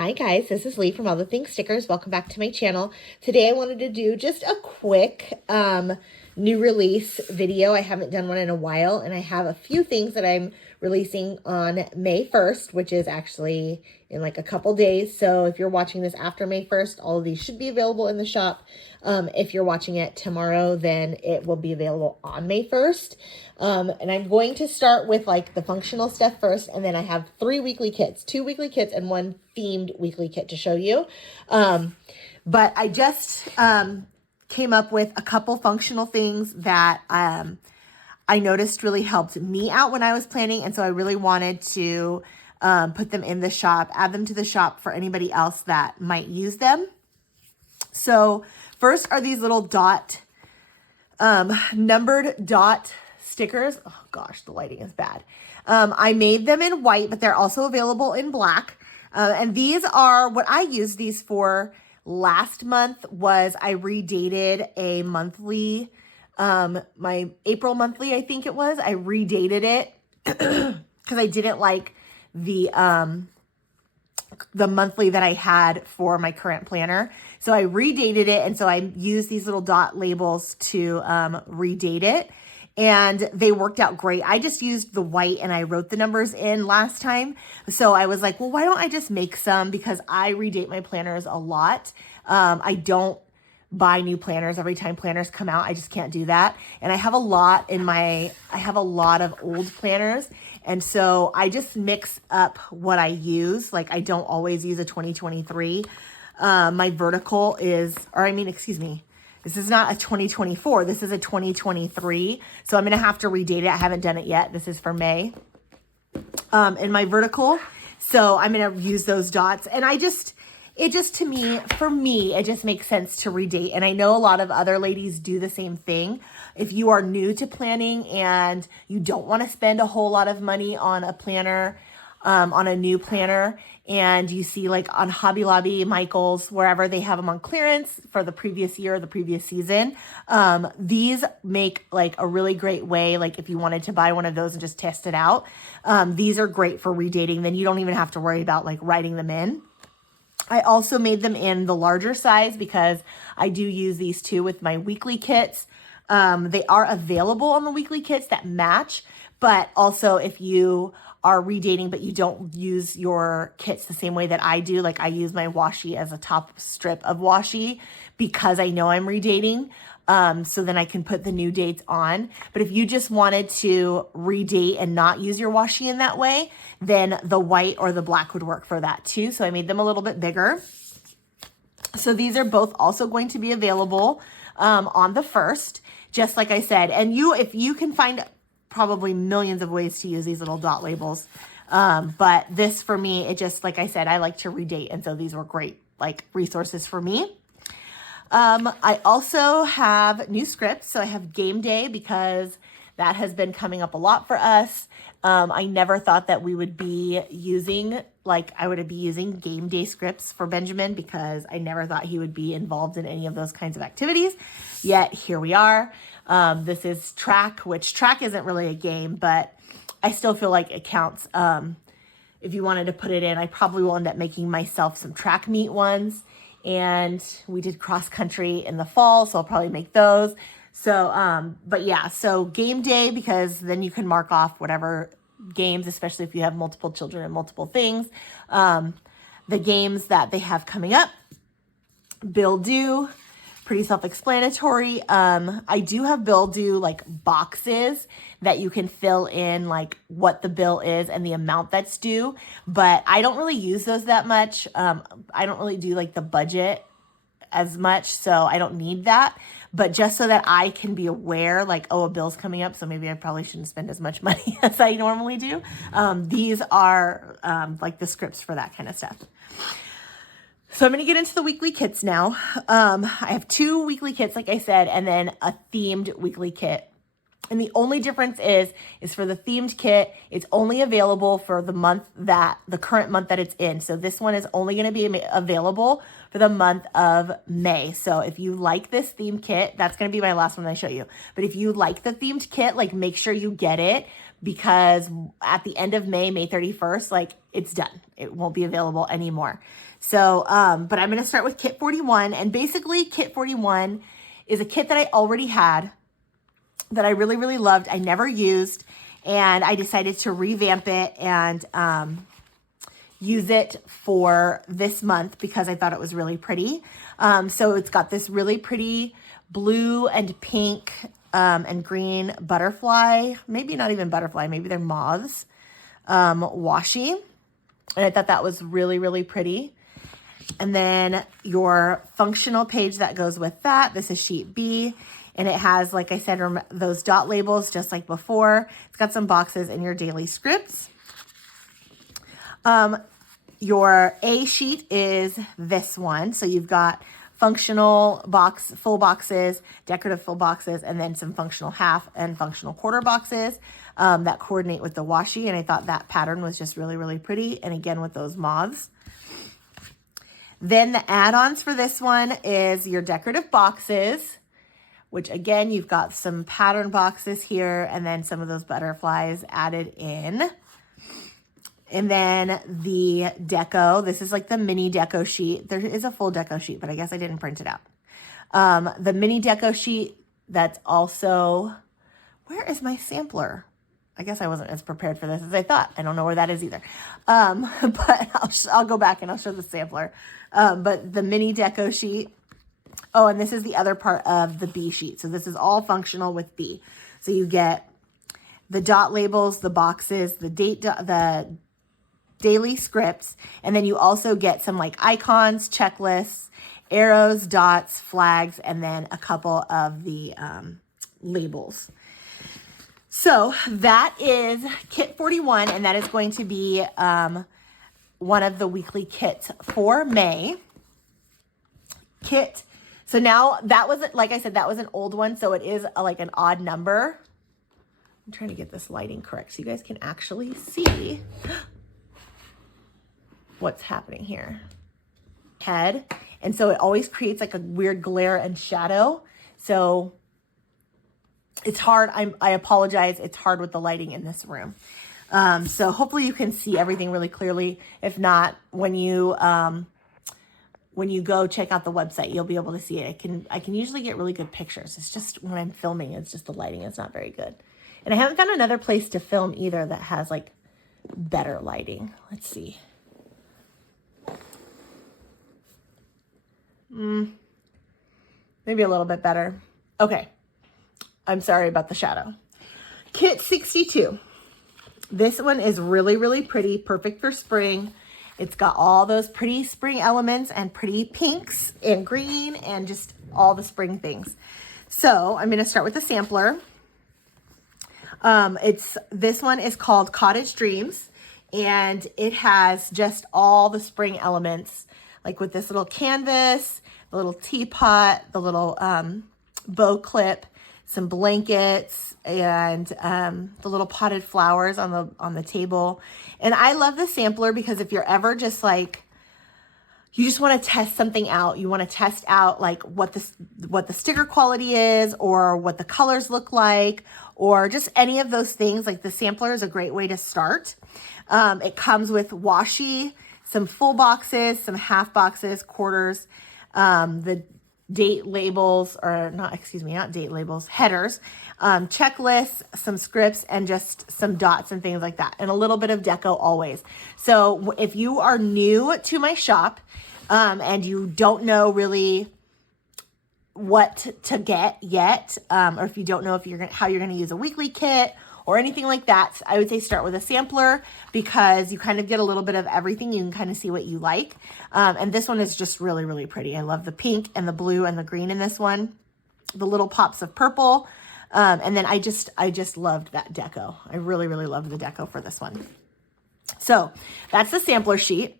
Hi guys, this is Lee from All the Things Stickers. Welcome back to my channel. Today I wanted to do just a quick new release video. I haven't done one in a while, and I have a few things that I'm releasing on May 1st, which is actually in like a couple days. So if you're watching this after May 1st, all of these should be available in the shop. If you're watching it tomorrow, then it will be available on May 1st. And I'm going to start with like the functional stuff first, and then I have 3 weekly kits, 2 weekly kits and 1 themed weekly kit to show you. But I just came up with a couple functional things that I noticed really helped me out when I was planning. And so I really wanted to put them in the shop, add them to the shop for anybody else that might use them. So first are these little numbered dot stickers. Oh gosh, the lighting is bad. I made them in white, but they're also available in black. And these are what I used these for last month. Was I redated a monthly, my April monthly, I think it was. I redated it because I didn't like the monthly that I had for my current planner. So I redated it. And so I used these little dot labels to redate it. And they worked out great. I just used the white and I wrote the numbers in last time. So I was like, well, why don't I just make some? Because I redate my planners a lot. I don't buy new planners every time planners come out. I just can't do that. And I have a lot of old planners. And so I just mix up what I use. Like I don't always use a 2023. My vertical is, this is not a 2024. This is a 2023. So I'm going to have to redate it. I haven't done it yet. This is for May. In my vertical. So I'm going to use those dots. And for me, it just makes sense to redate. And I know a lot of other ladies do the same thing. If you are new to planning and you don't want to spend a whole lot of money on a planner, on a new planner, and you see like on Hobby Lobby, Michael's, wherever they have them on clearance for the previous year or the previous season, these make like a really great way. Like if you wanted to buy one of those and just test it out, these are great for redating. Then you don't even have to worry about like writing them in. I also made them in the larger size because I do use these too with my weekly kits. They are available on the weekly kits that match, but also if you are redating, but you don't use your kits the same way that I do. Like I use my washi as a top strip of washi because I know I'm redating. So then I can put the new dates on. But if you just wanted to redate and not use your washi in that way, then the white or the black would work for that too. So I made them a little bit bigger. So these are both also going to be available on the 1st, just like I said. And if you can find probably millions of ways to use these little dot labels. But this for me, it just, like I said, I like to redate. And so these were great like resources for me. I also have new scripts. So I have game day because that has been coming up a lot for us. I never thought that we would be using, I would be using game day scripts for Benjamin because I never thought he would be involved in any of those kinds of activities. Yet here we are. This is track, which track isn't really a game, but I still feel like it counts. If you wanted to put it in, I probably will end up making myself some track meet ones. And we did cross country in the fall, so I'll probably make those. So, but yeah, so game day, because then you can mark off whatever games, especially if you have multiple children and multiple things. The games that they have coming up, bill due, pretty self-explanatory. I do have bill due like boxes that you can fill in like what the bill is and the amount that's due, but I don't really use those that much. I don't really do like the budget as much, so I don't need that. But just so that I can be aware, like, oh, a bill's coming up, so maybe I probably shouldn't spend as much money as I normally do. These are like the scripts for that kind of stuff. So I'm going to get into the weekly kits now. I have 2 weekly kits, like I said, and then a themed weekly kit. And the only difference is for the themed kit, it's only available for the current month that it's in. So this one is only going to be available for the month of May. So if you like this themed kit, that's going to be my last one I show you. But if you like the themed kit, like make sure you get it, because at the end of May, May 31st, like it's done. It won't be available anymore. So, but I'm going to start with kit 41. And basically kit 41 is a kit that I already had, that I really, really loved. I never used, and I decided to revamp it and use it for this month because I thought it was really pretty. So it's got this really pretty blue and pink and green butterfly, maybe not even butterfly, maybe they're moths, washi. And I thought that was really, really pretty. And then your functional page that goes with that, this is sheet B. And it has, like I said, those dot labels just like before. It's got some boxes and your daily scripts. Your A sheet is this one. So you've got functional full boxes, decorative full boxes, and then some functional half and functional quarter boxes that coordinate with the washi. And I thought that pattern was just really, really pretty. And again, with those moths. Then the add-ons for this one is your decorative boxes, which again, you've got some pattern boxes here and then some of those butterflies added in. And then the deco, this is like the mini deco sheet. There is a full deco sheet, but I guess I didn't print it out. The mini deco sheet, that's also, where is my sampler? I guess I wasn't as prepared for this as I thought. I don't know where that is either. But I'll go back and I'll show the sampler. But the mini deco sheet. Oh, and this is the other part of the B sheet. So this is all functional with B. So you get the dot labels, the boxes, the daily scripts, and then you also get some like icons, checklists, arrows, dots, flags, and then a couple of the labels. So that is kit 41, and that is going to be one of the weekly kits for May. So now that was, like I said, that was an old one. So it is like an odd number. I'm trying to get this lighting correct so you guys can actually see what's happening here. Head. And so it always creates like a weird glare and shadow. So it's hard. I apologize. It's hard with the lighting in this room. So hopefully you can see everything really clearly. If not, when you go check out the website, you'll be able to see it. I can usually get really good pictures. It's just when I'm filming, it's just the lighting is not very good. And I haven't found another place to film either that has like better lighting. Let's see. Maybe a little bit better. Okay. I'm sorry about the shadow. Kit 62. This one is really, really pretty. Perfect for spring. It's got all those pretty spring elements and pretty pinks and green and just all the spring things. So I'm going to start with the sampler. This one is called Cottage Dreams, and it has just all the spring elements, like with this little canvas, the little teapot, the little bow clip, some blankets, and the little potted flowers on the table. And I love the sampler because if you're ever just like, you just want to test something out, you want to test out like what the sticker quality is, or what the colors look like, or just any of those things, like the sampler is a great way to start. It comes with washi, some full boxes, some half boxes, quarters, the date labels, or not date labels, headers, checklists, some scripts, and just some dots and things like that, and a little bit of deco always. So if you are new to my shop, and you don't know really what to get yet, or if you don't know how you're going to use a weekly kit or anything like that, I would say start with a sampler, because you kind of get a little bit of everything. You can kind of see what you like. And this one is just really, really pretty. I love the pink and the blue and the green in this one, the little pops of purple. And then I just loved that deco. I really, really loved the deco for this one. So that's the sampler sheet.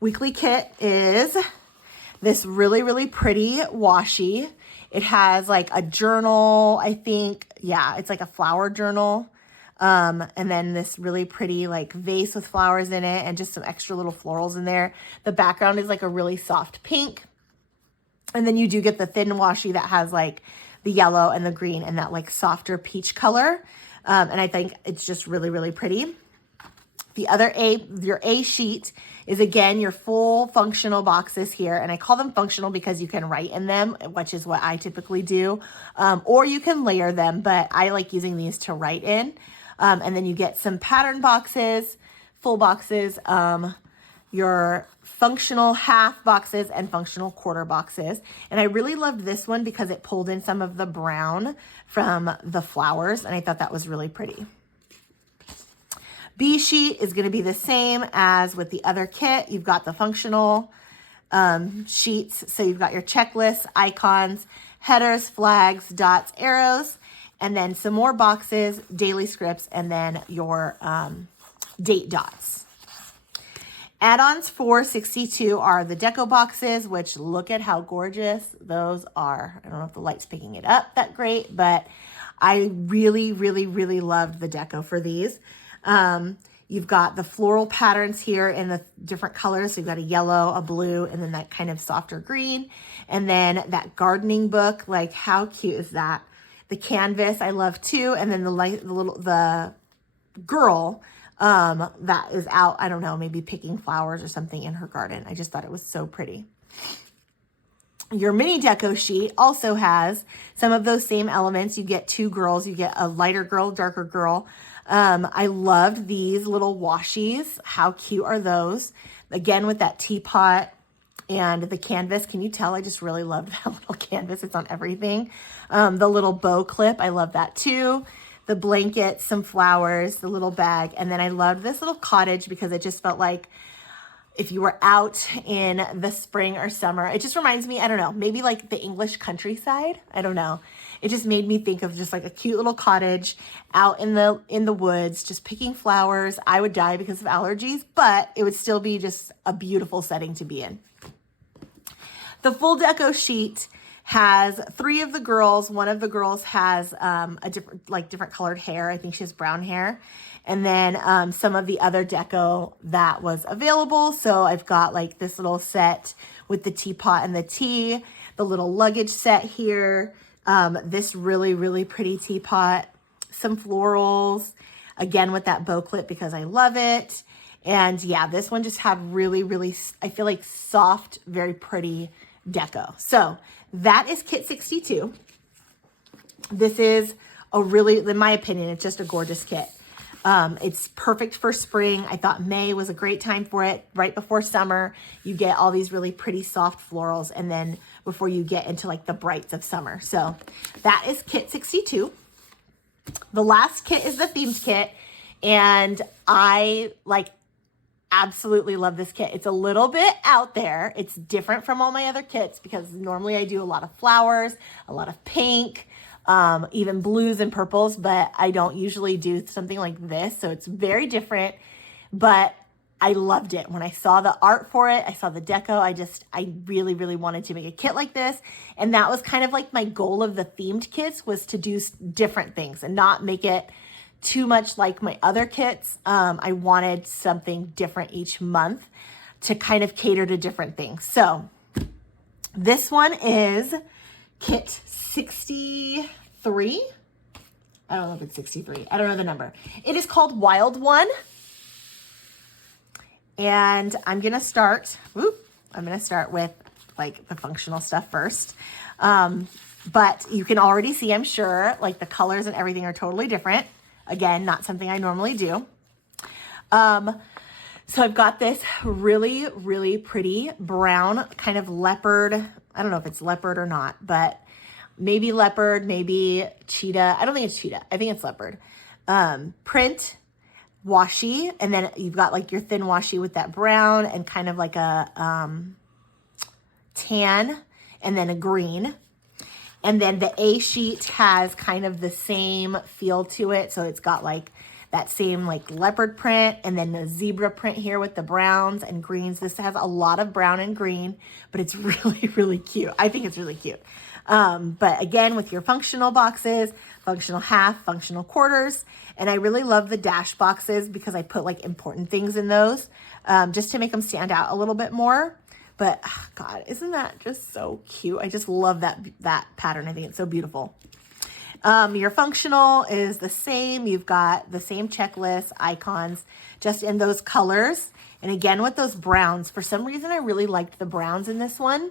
Weekly kit is this really, really pretty washi. It has like a journal, I think. Yeah, it's like a flower journal. And then this really pretty like vase with flowers in it and just some extra little florals in there. The background is like a really soft pink. And then you do get the thin washi that has like the yellow and the green and that like softer peach color. And I think it's just really, really pretty. The other your A sheet is again your full functional boxes here. And I call them functional because you can write in them, which is what I typically do. Or you can layer them, but I like using these to write in. And then you get some pattern boxes, full boxes, your functional half boxes and functional quarter boxes. And I really loved this one because it pulled in some of the brown from the flowers. And I thought that was really pretty. B sheet is going to be the same as with the other kit. You've got the functional sheets. So you've got your checklists, icons, headers, flags, dots, arrows, and then some more boxes, daily scripts, and then your date dots. Add-ons for 62 are the deco boxes, which look at how gorgeous those are. I don't know if the light's picking it up that great, but I really, really, really loved the deco for these. You've got the floral patterns here in the different colors. So you've got a yellow, a blue, and then that kind of softer green. And then that gardening book, like how cute is that? The canvas I love too. And then the girl that is out, I don't know, maybe picking flowers or something in her garden. I just thought it was so pretty. Your mini deco sheet also has some of those same elements. You get two girls. You get a lighter girl, darker girl. I loved these little washies. How cute are those? Again, with that teapot and the canvas. Can you tell? I just really loved that little canvas. It's on everything. The little bow clip. I love that too. The blanket, some flowers, the little bag. And then I loved this little cottage because it just felt like if you were out in the spring or summer. It just reminds me, I don't know, maybe like the English countryside. I don't know. It just made me think of just like a cute little cottage out in the woods, just picking flowers. I would die because of allergies, but it would still be just a beautiful setting to be in. The full deco sheet has 3 of the girls. One of the girls has a different colored hair. I think she has brown hair. And then some of the other deco that was available. So I've got like this little set with the teapot and the tea, the little luggage set here, this really, really pretty teapot, some florals, again with that bow clip because I love it. And yeah, this one just had really, really, I feel like soft, very pretty deco. So that is kit 62. This is a really, in my opinion, it's just a gorgeous kit. It's perfect for spring. I thought May was a great time for it. Right before summer, you get all these really pretty soft florals, and then before you get into like the brights of summer. So that is kit 62. The last kit is the themed kit, and I absolutely love this kit. It's a little bit out there. It's different from all my other kits because normally I do a lot of flowers, a lot of pink, even blues and purples, but I don't usually do something like this. So it's very different, but I loved it. When I saw the art for it, I saw the deco, I really, really wanted to make a kit like this. And that was kind of like my goal of the themed kits, was to do different things and not make it too much like my other kits. I wanted something different each month to kind of cater to different things. So this one is kit 63. I don't know if it's 63. I don't know the number. It is called Wild One. And I'm going to start with like the functional stuff first. But you can already see, I'm sure, like the colors and everything are totally different. Again, not something I normally do. So I've got this really, really pretty brown kind of leopard. I don't know if it's leopard or not, but maybe leopard, maybe cheetah. I don't think it's cheetah. I think it's leopard. Print washi. And then you've got like your thin washi with that brown and kind of like a tan and then a green. And then the A sheet has kind of the same feel to it. So it's got like that same like leopard print and then the zebra print here with the browns and greens. This has a lot of brown and green, but it's really, really cute. I think it's really cute. But again, with your functional boxes, functional half, functional quarters. And I really love the dash boxes because I put like important things in those just to make them stand out a little bit more. But oh God, isn't that just so cute? I just love that pattern. I think it's so beautiful. Your functional is the same. You've got the same checklist, icons, just in those colors. And again, with those browns, for some reason, I really liked the browns in this one.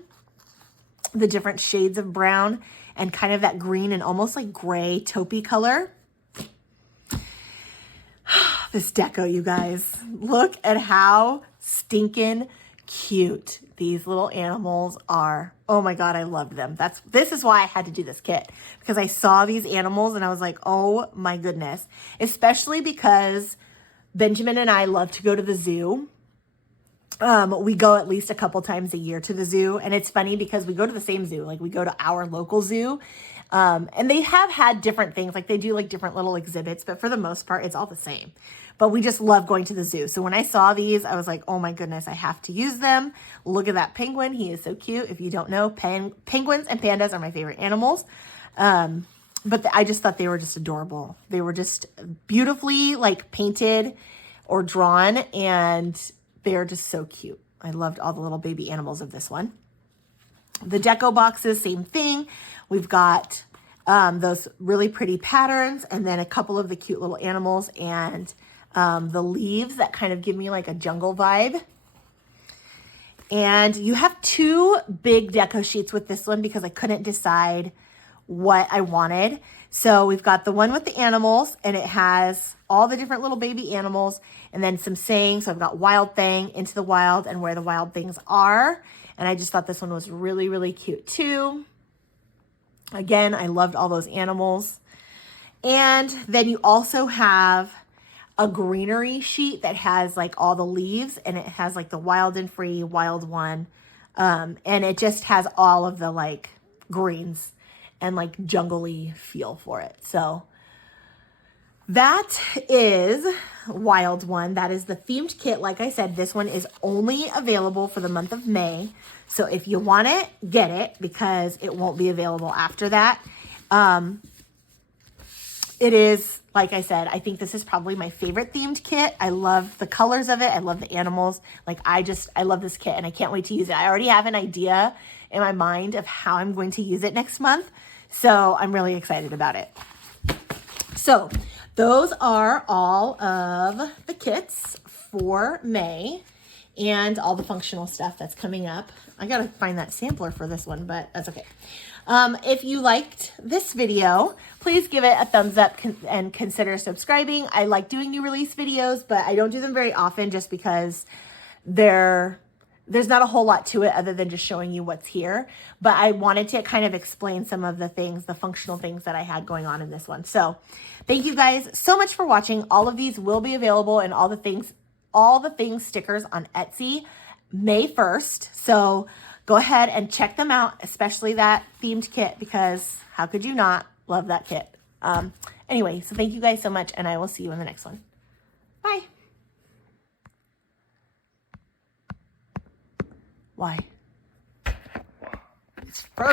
The different shades of brown and kind of that green and almost like gray taupey color. This deco, you guys, look at how stinkin' cute these little animals are. Oh my God, I loved them. This is why I had to do this kit, because I saw these animals and I was like, oh my goodness, especially because Benjamin and I love to go to the zoo. We go at least a couple times a year to the zoo. And it's funny because we go to the same zoo, like we go to our local zoo. And they have had different things, like they do like different little exhibits, but for the most part, it's all the same. But we just love going to the zoo. So when I saw these, I was like, oh my goodness, I have to use them. Look at that penguin. He is so cute. If you don't know, penguins and pandas are my favorite animals. But I just thought they were just adorable. They were just beautifully like painted or drawn, and they're just so cute. I loved all the little baby animals of this one. The deco boxes, same thing. We've got those really pretty patterns, and then a couple of the cute little animals, and the leaves that kind of give me like a jungle vibe. And you have two big deco sheets with this one because I couldn't decide what I wanted. So we've got the one with the animals, and it has all the different little baby animals and then some sayings. So I've got wild thing, into the wild, and where the wild things are. And I just thought this one was really, really cute too. Again, I loved all those animals. And then you also have a greenery sheet that has like all the leaves, and it has like the wild and free, wild one. And it just has all of the like greens and like jungly feel for it. So that is Wild One. That is the themed kit. Like I said, this one is only available for the month of May. So if you want it, get it, because it won't be available after that. It is, like I said, I think this is probably my favorite themed kit. I love the colors of it. I love the animals. Like I love this kit, and I can't wait to use it. I already have an idea in my mind of how I'm going to use it next month. So I'm really excited about it. So those are all of the kits for May and all the functional stuff that's coming up. I gotta find that sampler for this one, but that's okay. If you liked this video, please give it a thumbs up and consider subscribing. I like doing new release videos, but I don't do them very often just because there's not a whole lot to it other than just showing you what's here. But I wanted to kind of explain some of the things, the functional things that I had going on in this one. So thank you guys so much for watching. All of these will be available, and all the things stickers on Etsy May 1st. So go ahead and check them out, especially that themed kit, because how could you not love that kit? Anyway, so thank you guys so much, and I will see you in the next one. Bye. Why? It's frozen.